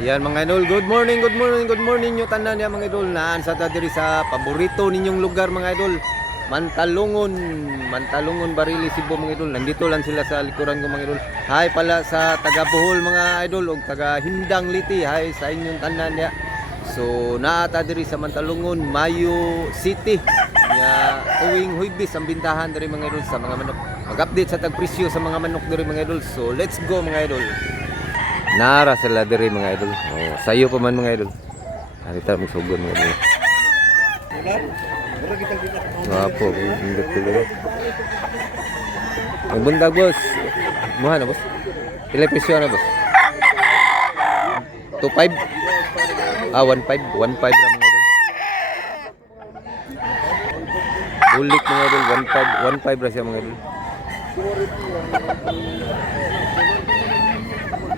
Ayan mga idol, good morning, good morning, good morning nyo tanan niya mga idol. Naan sa diri sa paborito ninyong lugar mga idol, Mantalungon, Mantalungon Barili, Cebu mga idol. Nandito lang sila sa likuran ko mga idol. Hi pala sa taga Bohol mga idol o taga Hindang Liti. Hi sa inyong tanan niya. So naata diri sa Mantalungon, Mayo City. Ya tuwing Huwebes ang bintahan diri mga idol sa mga manok. Mag-update sa tagpresyo sa mga manok diri mga idol. So let's go mga idol. Nara sila diri mga idol. Oh, sayo pa man mga idol. Harita mo sugon mga idol. Wapo, indot tuloy. Ang bundag boss. Muha na boss. Pila presyo na boss? 25. 15, 15 ra mga idol. Bulik mga idol, 15 ra siya mga idol.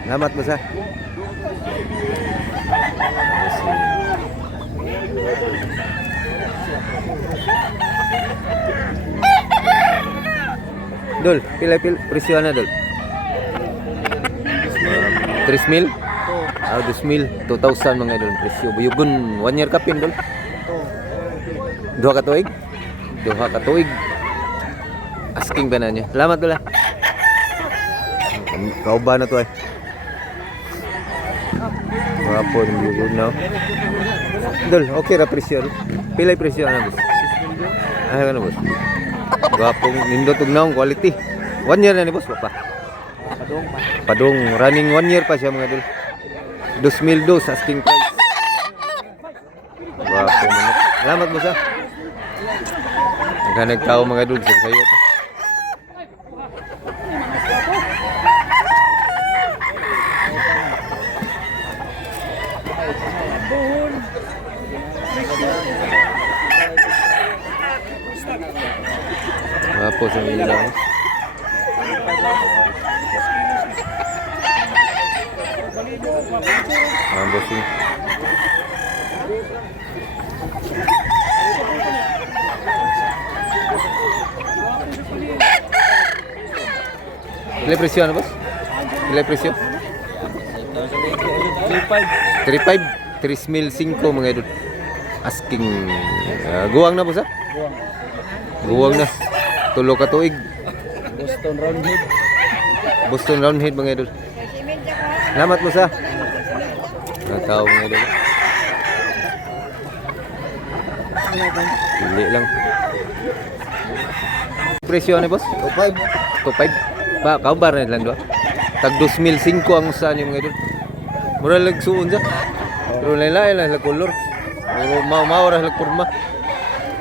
Salamat boss ha. Dol, pila presyo na dol? 3,000? Ah, 2,000, 2,000 mga idol presyo. Buyugon 1 year kapin dol. Duha ka tuig? Duha ka tuig. Asking ba na niya? Salamat dol ha. Kauba na to eh. Wapo ng buyugon na. Dol, okay ra presyo. Pila presyo na boss? Ay ano boss? Gapong nindot og naong quality. 1 year na ni boss pa. Padung running 1 year pa siya mga idol. 2,002 asking price. Gapong manok. Salamat boss ha. Naghanag tao mga idol sa sayo pa. Apa sa mga lang? Bossing. Pila presyo na boss? Pila presyo? 3,500. 3,500 mga idol. Asking guwang na boss ha? Guwang na. Tulo ka tuig. Boston Roundhead mga idol. Salamat mo sa tao mga idol. Pili lang. Presyo ni boss? 2,500. Ba, kaubar na lang doon. Tag 2,005 ang usa ni mga idol. Mura lag suon sa. Pero lain-lain lang color. Pero mau ra lag porma.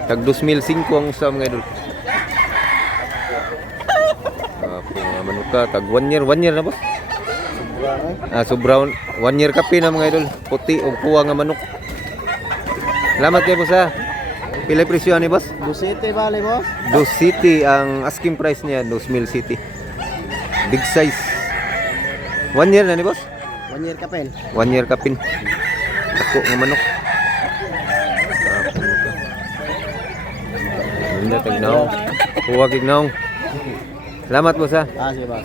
Tag 2,005 ang usa mga idol. Manuka tag 1 year na boss. Sobra 1 year kapi na mga idol. Puti o kuha nga manok. Salamat kay boss ha. Pila presyo ni boss? 2,000 bale boss. 2,000 ang asking price niya, 2,000. Big size. 1 year na ni boss? 1 year kapel. 1 year kapin. Dako nga manok. Hindi tagnaw. Kuha gignaw. Salamat boss ha. Sige boss.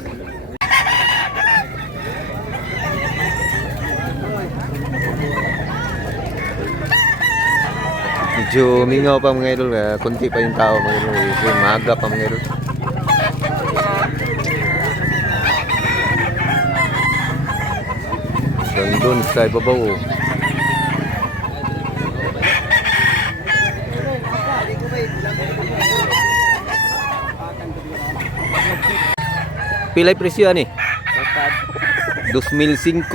Medyo mingaw pa mga idol, konti pa yung tao mga idol. So, maaga pa mga idol. Doon sa ibabaw. Pilay presyo ani? 2,005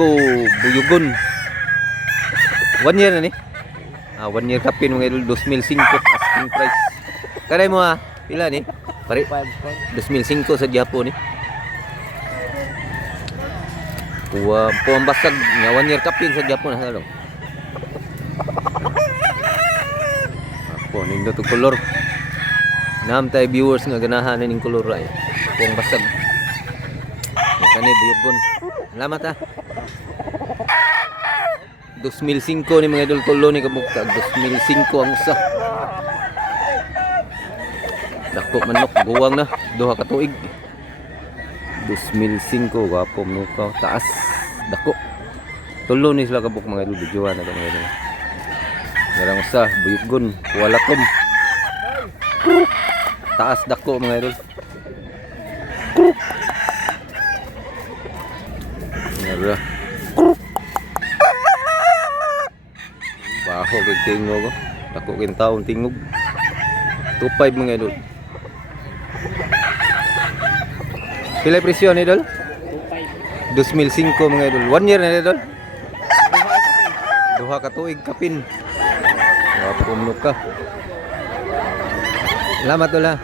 buyugon. 1 year na ni? 1 year kapin mga idol, 2,005 asking price. Kanay mo ha? Pila ni? Pare 2,005 sa Japan ni. Puwang basag nga 1 year kapin sa Japan ha. Ako nindot og color. Nam tay viewers nga ganahan ning color ay. Puwang basag. Kani buyugon. Salamat ha. 2,005 ni mga idol tulo ni kabukta. 2,005 ang usa. Dako manok guwang na. Duha ka tuig. 2005 gwapo mo ka taas dako Tulo ni sila kabuk mga idol, videoan na mga idol. Garang usa, buyugon, walakom. Taas dako mga idol. Nara. Baho kay tingog. Dako kin taon tingog. 2.5 mga idol. Pila presyo ni idol? 2005 mga idol. 1 year na idol. Duha ka tuig kapin. Pumulok ka. Salamat wala.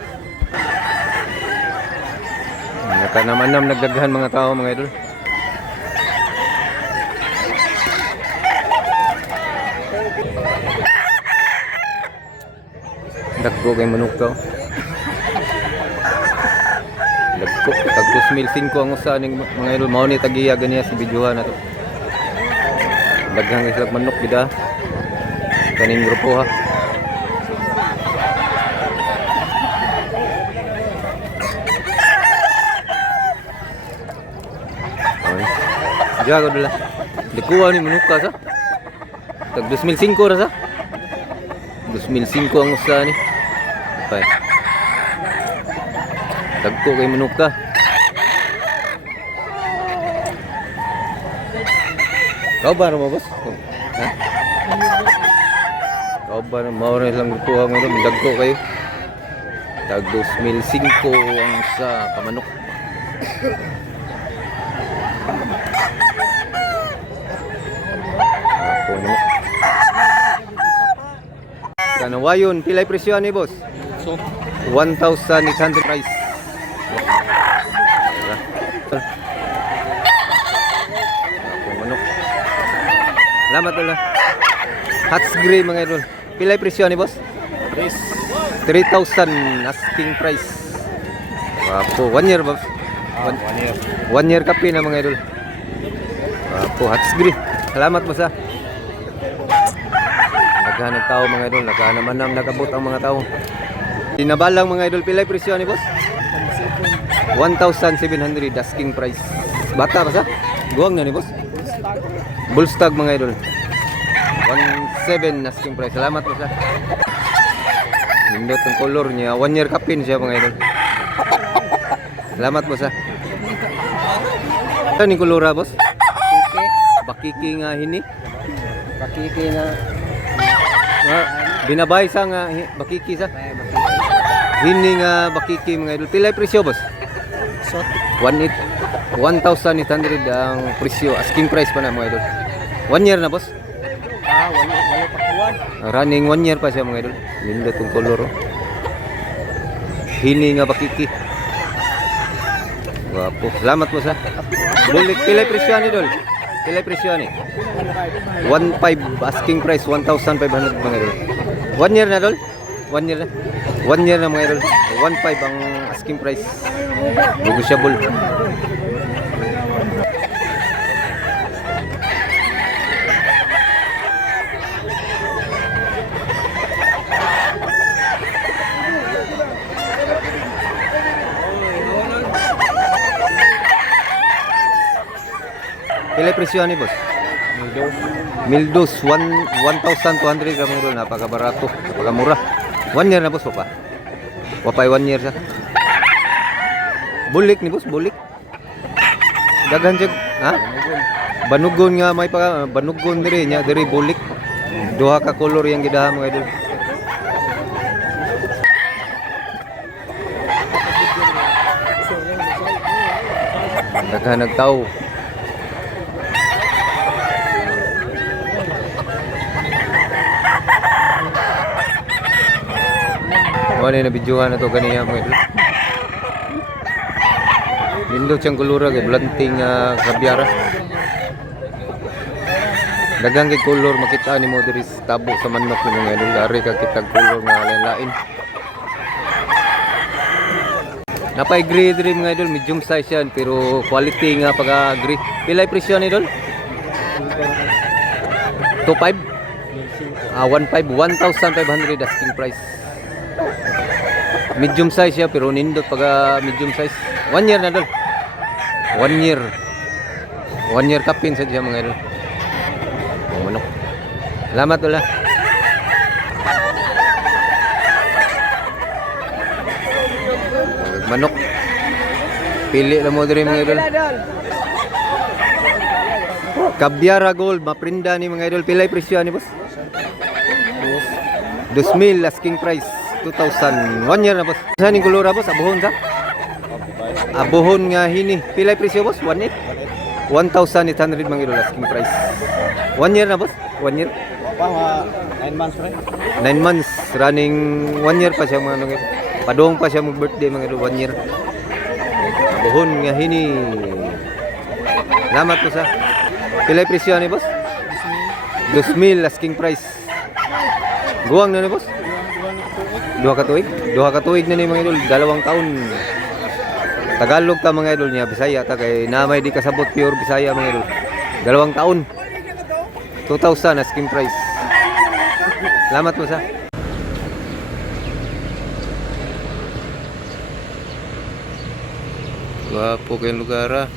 Nakanamanam nagdaghan mga tao mga idol. Dagko kay manok ka. Dagko. Tag 2005 ang usa ning mga idol. Mao ni tagiya ganiya sa videohan na to. Daghang islag manok bida. Kaning grupo ha. Ay. Jago dula. Dikuha ni manuka sa. Tag 2005 ra sa. 2005 ang usa ni. Pay. Dagko kay manuka. Kau ba mo boss? Ha? Kau ba mao na lang grupo ang ano, dagko kayo. Tag 2005 ang usa ka manok. Ako manok. Kanawayon, pilay presyo ni boss? So, 1,800 price. Ako manok. Salamat wala. Hats gray mga idol. Pilay presyo ni boss? 3,000 asking price. Wapo, 1 year boss. 1 year. 1 year kapi na mga idol. Wapo, hats gray. Salamat boss ha. Naghanap tao mga idol, naghanap nagabot ang mga tao. Dinabalang mga idol, pilay presyo ni boss? 1,700 asking price. Bata ba sa? Guwang na ni boss? Bullstag mga idol. 1,700 asking price. Salamat boss ha. Nindot ang color niya, 1 year kapin siya mga idol. Salamat boss ha. Ano yung kolora boss? Bakiki nga hini. Pakiki na. Binabay sa nga bakiki sa. Hini nga bakiki mga idol. Pilay presyo boss? So, 1,800 ang presyo. Asking price pa na mga idol. 1 year na boss? wala pa kuwan. Running 1 year pa siya mga idol. Linda itong kolor oh. Hini nga bakiki. Wapo. Salamat po sa. Bulik. Pilay presyo ni idol? Pilay presyo ni? 1,500 asking price. 1,500 mga idol. 1 year na idol? 1 year na? 1 year na mga idol. 1,500 ang asking price. Negotiable. Pilay presyo ni boss? Mildos 1,200 kami doon, napakabarato, napakamura. 1 year na boss pa. Wapay 1 year sa. Bulik ni boss, bulik. Daghan jud, ha? Banugon nga may pa banugon diri nya, diri bulik. Duha ka color yang gidaha mga idol. Daghan nagtaw. Wala na videohan na to kaniya mga idol. Lindot siyang kulura kay blanting kabyara. Dagang kay color makita ni mo diri sa tabo sa manok ni mga idol. Dari ka kitag color nga lain-lain. Napay gray diri mga idol, medium size yan pero quality nga pag gray. Pilay presyo ni idol? 2,500? 1,500 asking price. Medium size siya pero nindot pag medium size. 1 year na dol. 1 year. 1 year kapin sa siya mga idol. manok. Salamat wala. Manok. Pili lang mo diri mga idol. Kabyara gold, maprinda ni mga idol. Pilay presyo ni boss? 2,000 asking price. 2,000. 1 year na boss. Saan yung kulura boss? Abuhon sa? Abuhon nga hini. Pilay presyo boss? 1,800. 1,800 mga idol asking price. 1 year na boss? 1 year? 9 months right? 9 months. Running 1 year pa siya mga idol. Padong pa siya mag-birthday mga idol. 1 year. Abuhon nga hini. Salamat po sa. Pilay presyo ni boss? 2,000 asking price. Guwang na ni boss? 2 ka tuig? 2 ka tuig na ni mga idol. 2 taon. Tagalog ta mga idol niya. Bisaya ta kay namay di kasabot pure Bisaya mga idol. 2 taon. 2,000 asking price. Salamat po sa. Wapo kayong lugar ah.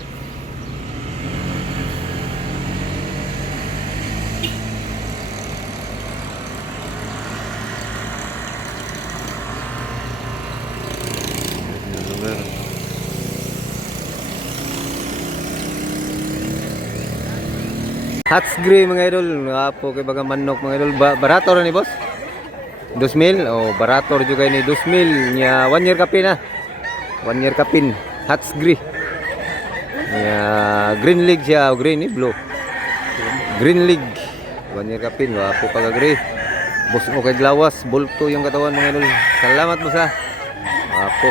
Hats gray mga idol, wapo kay baga manok mga idol. Barato ra ni boss? 2,000 oh, barato ra juga ni 2,000 nya 1 year kapin ah. 1 year kapin. Hats gray. Nya green leg siya, green ni blue. Green leg. 1 year kapin, wapo pag gray. Boss mo kay glawas, bulto yung katawan mga idol. Salamat mo sa. Wapo.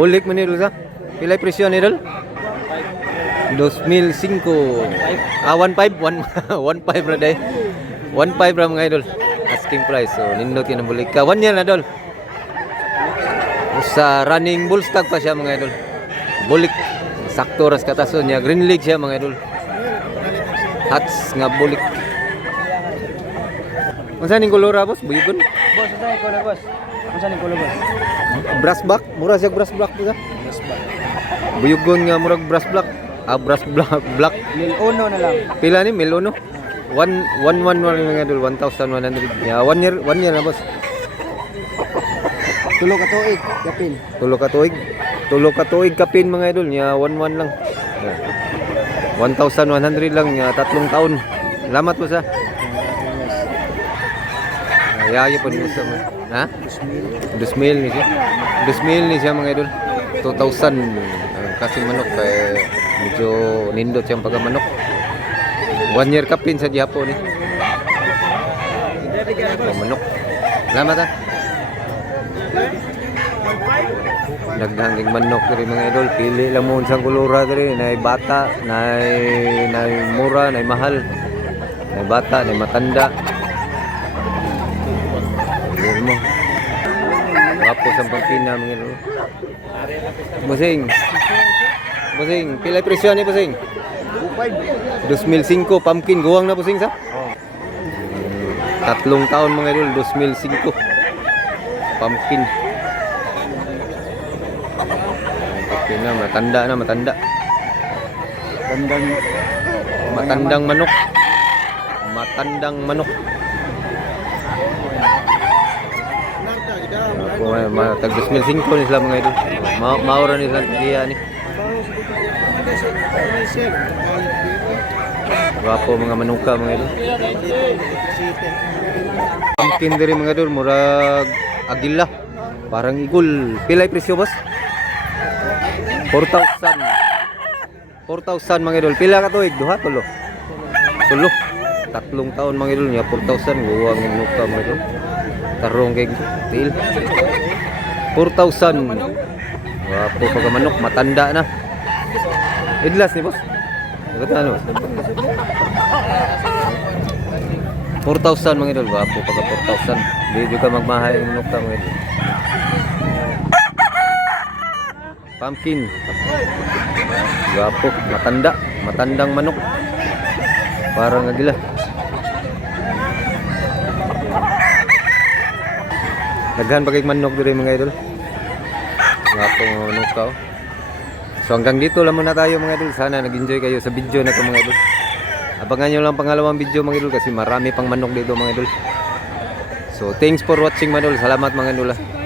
Bulik man idol sa. Pilay presyo ni idol? 2005. 1.5 1.5 ra day. 1.5 ra mga idol. Asking price. So nindot yan ang bulik ka. 1 year na idol. Sa running bull stag pa siya mga idol. Bulik. Sakto ras katason niya. Green leg siya mga idol. Hats nga bulik. Unsa ning kolora boss? Buyugon? Boss, saan yung color boss? Saan yung color boss? Brass black? Mura siya brass black po sa? Buyugon nga murag brass black. Brass black. 1,000 na lang. Pila ni? 1,000? 1,111 mga idol. 1,100. Yeah, 1 year na boss. Tulo ka tuig, kapin. Tulo ka tuig kapin mga idol. Yeah, 1,1 lang. Yeah. 1,100 lang. Yeah, 3 taon. Salamat po sa. Yaya po niyo sa mga. Ha? 2,000 ni siya. 2,000 ni siya mga idol. 2,000. Kasi manok medyo nindot siyang pagkamanok. 1 year kapin sa Japon eh. Manok. Salamat ha. Daghang manok diri mga idol. Pili lang mo unsang kulura diri. Nay bata, nay mura, nay mahal. Nay bata, nay matanda. Diri mo. Wapo sa pangpina mga idol. Busing, pilay presyo ni busing? 2,005 pumpkin guwang na busing sa? 3 taon mga idol, 2,005 pumpkin. Okay na, matanda. Matandang manok. Tag 2,005 ni sila mga idol. Maura ni sila tiya ni. Wapo mga manuka mga idol. Pumpkin diri mga idol, murag agila. Parang igul. Pilay presyo boss? 4,000. 4,000 mga idol. Pila ka tuig? Duha, tulo. 3 taon mga idol niya. 4,000. Guwang yung manuka mga idol. Tarong kay til. 4,000. Wapo pagka manok, matanda na. Idlas ni boss. Nagkata ano? 4,000 mga idol. Wapo pagka 4,000. Di juga magmahal yung manok ta mga idol. Pumpkin. Wapo, matandang manok. Parang agila. Daghan pagig manok diri mga idol. Wapo mga manok ka. So hanggang dito lang muna tayo mga idol. Sana nag-enjoy kayo sa video na ito mga idol. Abangan nyo lang pangalawang video mga idol kasi marami pang manok dito mga idol. So thanks for watching mga idol. Salamat mga idol.